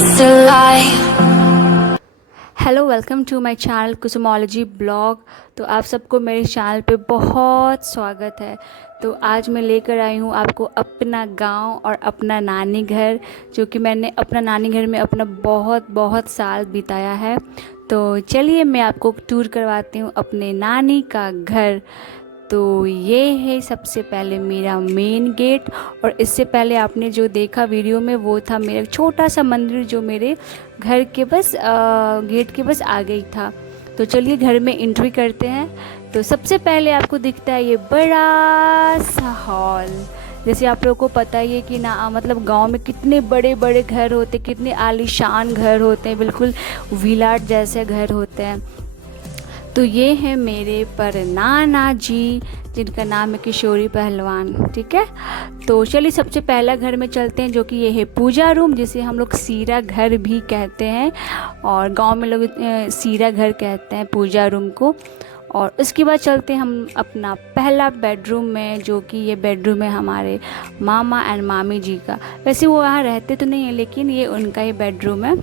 still lie. Hello, welcome to my channel Kusumology blog. तो आप सबको मेरे चैनल पे बहुत स्वागत है। तो आज मैं लेकर आई हूँ आपको अपना गांव और अपना नानी घर, जो कि मैंने अपना नानी घर में अपना बहुत बहुत साल बिताया है। तो चलिए मैं आपको टूर करवाती हूँ अपने नानी का घर। तो ये है सबसे पहले मेरा मेन गेट, और इससे पहले आपने जो देखा वीडियो में वो था मेरा छोटा सा मंदिर, जो मेरे घर के बस गेट के बस आगे ही था। तो चलिए घर में एंट्री करते हैं। तो सबसे पहले आपको दिखता है ये बड़ा सा हॉल। जैसे आप लोगों को पता ही है कि ना, मतलब गांव में कितने बड़े बड़े घर होते, कितने आलीशान घर होते हैं, बिल्कुल विलाट जैसे घर होते हैं। तो ये है मेरे परनाना जी, जिनका नाम है किशोरी पहलवान। ठीक है, तो चलिए सबसे पहला घर में चलते हैं, जो कि ये है पूजा रूम, जिसे हम लोग सीरा घर भी कहते हैं, और गांव में लोग सीरा घर कहते हैं पूजा रूम को। और उसके बाद चलते हैं हम अपना पहला बेडरूम में, जो कि ये बेडरूम है हमारे मामा एंड मामी जी का। वैसे वो यहाँ रहते तो नहीं है, लेकिन ये उनका ही बेडरूम है।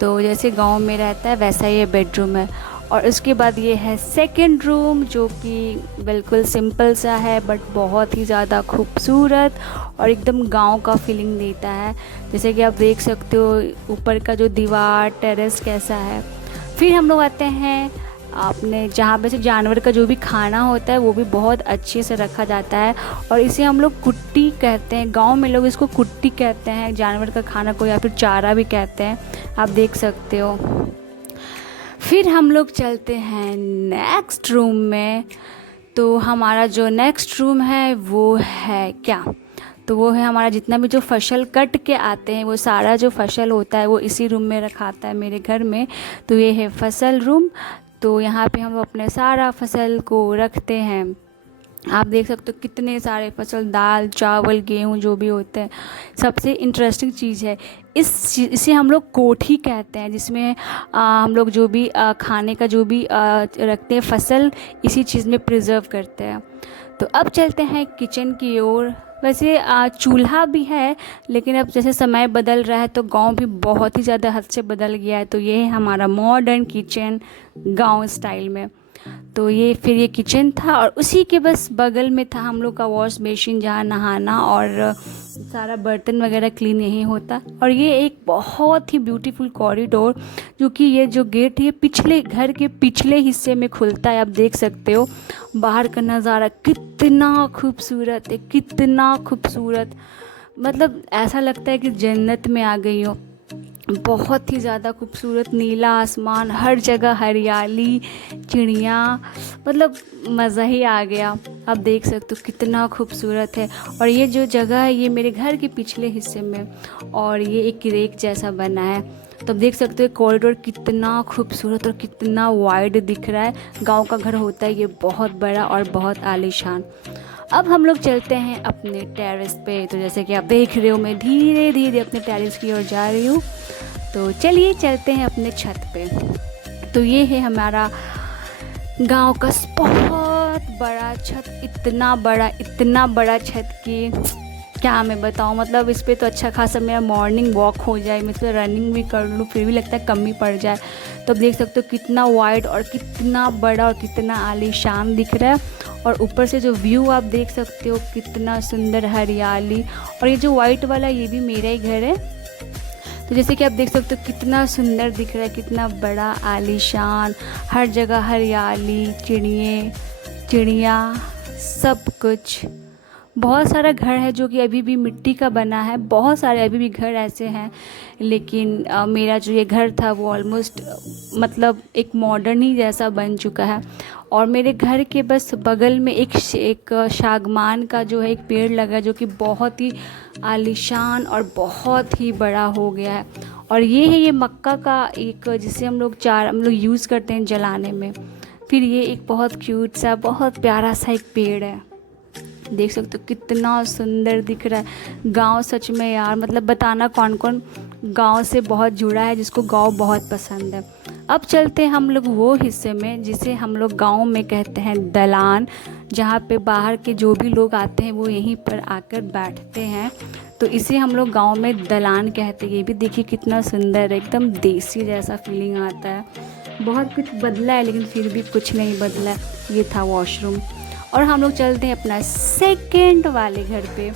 तो जैसे गांव में रहता है वैसा ये बेडरूम है। और उसके बाद ये है सेकंड रूम, जो कि बिल्कुल सिंपल सा है बट बहुत ही ज़्यादा खूबसूरत और एकदम गांव का फीलिंग देता है। जैसे कि आप देख सकते हो ऊपर का जो दीवार टेरेस कैसा है। फिर हम लोग आते हैं आपने जहाँ पे से जानवर का जो भी खाना होता है वो भी बहुत अच्छे से रखा जाता है, और इसे हम लोग कुट्टी कहते हैं। गांव में लोग इसको कुट्टी कहते हैं, जानवर का खाना को, या फिर चारा भी कहते हैं, आप देख सकते हो। फिर हम लोग चलते हैं नेक्स्ट रूम में। तो हमारा जो नेक्स्ट रूम है वो है क्या, तो वो है हमारा जितना भी जो फसल कट के आते हैं, वो सारा जो फसल होता है वो इसी रूम में रखा आता है मेरे घर में। तो ये है फसल रूम। तो यहाँ पे हम अपने सारा फसल को रखते हैं। आप देख सकते हो कितने सारे फसल, दाल चावल गेहूँ जो भी होते हैं। सबसे इंटरेस्टिंग चीज़ है इसे हम लोग कोठी कहते हैं, जिसमें हम लोग जो भी खाने का जो भी रखते हैं फसल, इसी चीज़ में प्रिजर्व करते हैं। तो अब चलते हैं किचन की ओर। वैसे चूल्हा भी है, लेकिन अब जैसे समय बदल रहा है तो गांव भी बहुत ही ज़्यादा हद से बदल गया है। तो ये है हमारा मॉडर्न किचन गांव स्टाइल में। तो ये फिर ये किचन था, और उसी के बस बगल में था हम लोग का वॉश बेसिन, जहाँ नहाना और सारा बर्तन वगैरह क्लीन यहीं होता। और ये एक बहुत ही ब्यूटीफुल कॉरिडोर, जो कि ये जो गेट है पिछले घर के पिछले हिस्से में खुलता है। आप देख सकते हो बाहर का नज़ारा कितना खूबसूरत है, कितना खूबसूरत, मतलब ऐसा लगता है कि जन्नत में आ गई हो। बहुत ही ज़्यादा खूबसूरत नीला आसमान, हर जगह हरियाली, चिड़िया, मतलब मज़ा ही आ गया। आप देख सकते हो कितना खूबसूरत है। और ये जो जगह है ये मेरे घर के पिछले हिस्से में, और ये एक रेक जैसा बना है। तो आप देख सकते हो कॉरिडोर कितना खूबसूरत और कितना वाइड दिख रहा है। गांव का घर होता है ये बहुत बड़ा और बहुत आलीशान। अब हम लोग चलते हैं अपने टेरेस पे। तो जैसे कि आप देख रहे हो मैं धीरे धीरे अपने टेरेस की ओर जा रही हूँ। तो चलिए चलते हैं अपने छत पे। तो ये है हमारा गांव का बहुत बड़ा छत, इतना बड़ा छत कि क्या मैं बताऊँ, मतलब इस पे तो अच्छा खासा मेरा मॉर्निंग वॉक हो जाए, मैं तो रनिंग भी कर लूँ फिर भी लगता है कम ही पड़ जाए। तो आप देख सकते हो कितना वाइड और कितना बड़ा और कितना आलीशान दिख रहा है। और ऊपर से जो व्यू आप देख सकते हो कितना सुंदर हरियाली। और ये जो वाइट वाला ये भी मेरा ही घर है। तो जैसे कि आप देख सकते हो कितना सुंदर दिख रहा है, कितना बड़ा आलीशान, हर जगह हरियाली, चिड़िया सब कुछ। बहुत सारा घर है जो कि अभी भी मिट्टी का बना है, बहुत सारे अभी भी घर ऐसे हैं। लेकिन मेरा जो ये घर था वो ऑलमोस्ट मतलब एक मॉडर्न ही जैसा बन चुका है। और मेरे घर के बस बगल में एक सागवान का जो है एक पेड़ लगा है, जो कि बहुत ही आलीशान और बहुत ही बड़ा हो गया है। और ये है ये मक्का का एक, जिसे हम लोग यूज़ करते हैं जलाने में। फिर ये एक बहुत क्यूट सा, बहुत प्यारा सा एक पेड़ है। देख सकते हो कितना सुंदर दिख रहा है। गांव सच में यार, मतलब बताना कौन कौन गांव से बहुत जुड़ा है, जिसको गांव बहुत पसंद है। अब चलते हैं हम लोग वो हिस्से में जिसे हम लोग गांव में कहते हैं दलान, जहाँ पे बाहर के जो भी लोग आते हैं वो यहीं पर आकर बैठते हैं। तो इसे हम लोग गांव में दलान कहते हैं। ये भी देखिए कितना सुंदर है, एकदम देसी जैसा फीलिंग आता है। बहुत कुछ बदला है लेकिन फिर भी कुछ नहीं बदला। ये था वॉशरूम। और हम लोग चलते हैं अपना सेकंड वाले घर पे।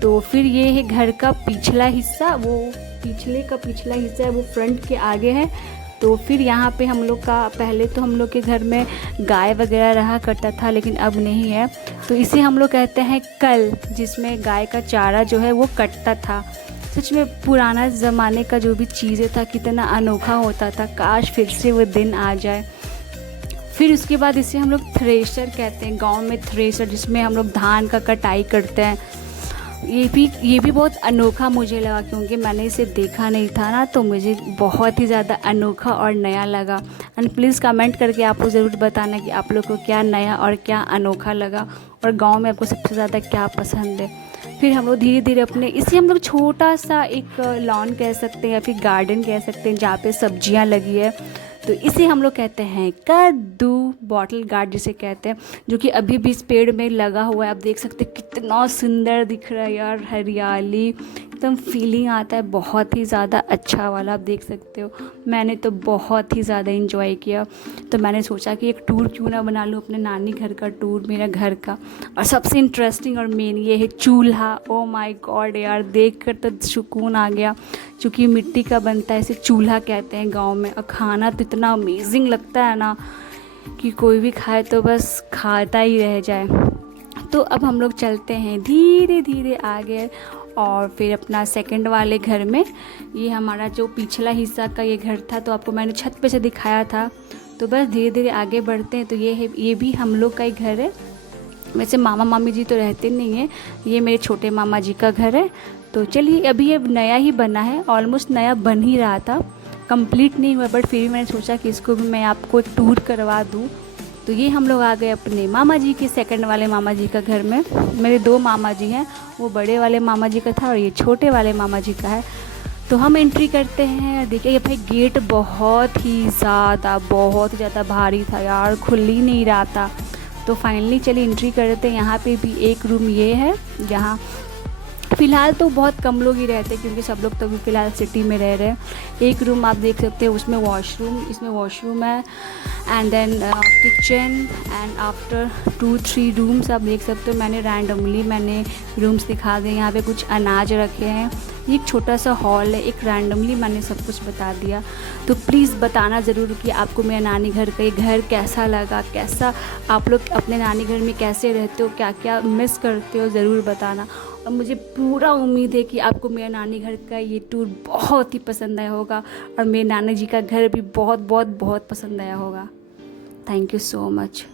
तो फिर ये है घर का पिछला हिस्सा, वो पिछला हिस्सा है, वो फ्रंट के आगे है। तो फिर यहाँ पे हम लोग का, पहले तो हम लोग के घर में गाय वगैरह रहा करता था लेकिन अब नहीं है। तो इसे हम लोग कहते हैं कल, जिसमें गाय का चारा जो है वो कटता था। सच में पुराना ज़माने का जो भी चीज़ें था कितना अनोखा होता था, काश फिर से वो दिन आ जाए। फिर उसके बाद इसे हम लोग थ्रेशर कहते हैं, गांव में थ्रेशर, जिसमें हम लोग धान का कटाई करते हैं। ये भी बहुत अनोखा मुझे लगा, क्योंकि मैंने इसे देखा नहीं था ना, तो मुझे बहुत ही ज़्यादा अनोखा और नया लगा। एंड प्लीज़ कमेंट करके आप लोग ज़रूर बताना कि आप लोग को क्या नया और क्या अनोखा लगा, और गांव में आपको सबसे ज़्यादा क्या पसंद है। फिर हम लोग धीरे धीरे अपने, इसे हम लोग छोटा सा एक लॉन कह सकते हैं या फिर गार्डन कह सकते हैं जहाँ पे सब्जियाँ लगी है। तो इसे हम लोग कहते हैं कद्दू, बॉटल गार्ड जिसे कहते हैं, जो कि अभी भी इस पेड़ में लगा हुआ है। आप देख सकते हैं कितना सुंदर दिख रहा है यार, हरियाली, एकदम फीलिंग आता है बहुत ही ज़्यादा अच्छा वाला। आप देख सकते हो, मैंने तो बहुत ही ज़्यादा इंजॉय किया। तो मैंने सोचा कि एक टूर क्यों ना बना लूँ, अपने नानी घर का टूर, मेरा घर का। और सबसे इंटरेस्टिंग और मेन ये है चूल्हा। ओ माय गॉड यार, देख कर तो सुकून आ गया। चूँकि मिट्टी का बनता है, इसे चूल्हा कहते हैं गांव में। और खाना तो इतना अमेजिंग लगता है ना कि कोई भी खाए तो बस खाता ही रह जाए। तो अब हम लोग चलते हैं धीरे धीरे आगे, और फिर अपना सेकंड वाले घर में। ये हमारा जो पिछला हिस्सा का ये घर था, तो आपको मैंने छत पे से दिखाया था। तो बस धीरे धीरे आगे बढ़ते हैं। तो ये भी हम लोग का ही घर है। वैसे मामा मामी जी तो रहते नहीं हैं, ये मेरे छोटे मामा जी का घर है। तो चलिए, अभी ये नया ही बना है, ऑलमोस्ट नया बन ही रहा था, कंप्लीट नहीं हुआ, बट फिर भी मैंने सोचा कि इसको भी मैं आपको एक टूर करवा दूँ। तो ये हम लोग आ गए अपने मामा जी के, सेकंड वाले मामा जी का घर में। मेरे दो मामा जी हैं, वो बड़े वाले मामा जी का था और ये छोटे वाले मामा जी का है। तो हम एंट्री करते हैं। देखिए ये भाई गेट बहुत ही ज़्यादा भारी था यार, खुल ही नहीं रहा था। तो फाइनली चलिए एंट्री करते हैं। यहाँ पे भी एक रूम ये है, जहाँ फ़िलहाल तो बहुत कम लोग ही रहते हैं, क्योंकि सब लोग तो अभी फ़िलहाल सिटी में रह रहे हैं। एक रूम आप देख सकते हैं, उसमें वॉशरूम, इसमें वॉशरूम है, and then kitchen, and after 2-3 rooms आप देख सकते हो। मैंने रूम्स दिखा दिए। यहाँ पे कुछ अनाज रखे हैं। ये एक छोटा सा हॉल है, एक रैंडमली मैंने सब कुछ बता दिया। तो प्लीज़ बताना ज़रूर कि आपको मेरा नानी घर का ये घर कैसा लगा, कैसा आप लोग अपने नानी घर में कैसे रहते हो, क्या क्या मिस करते हो, ज़रूर बताना। और मुझे पूरा उम्मीद है कि आपको मेरा नानी घर का ये टूर बहुत ही पसंद आया होगा, और मेरे नानी जी का घर भी बहुत बहुत बहुत पसंद आया होगा। Thank you so much.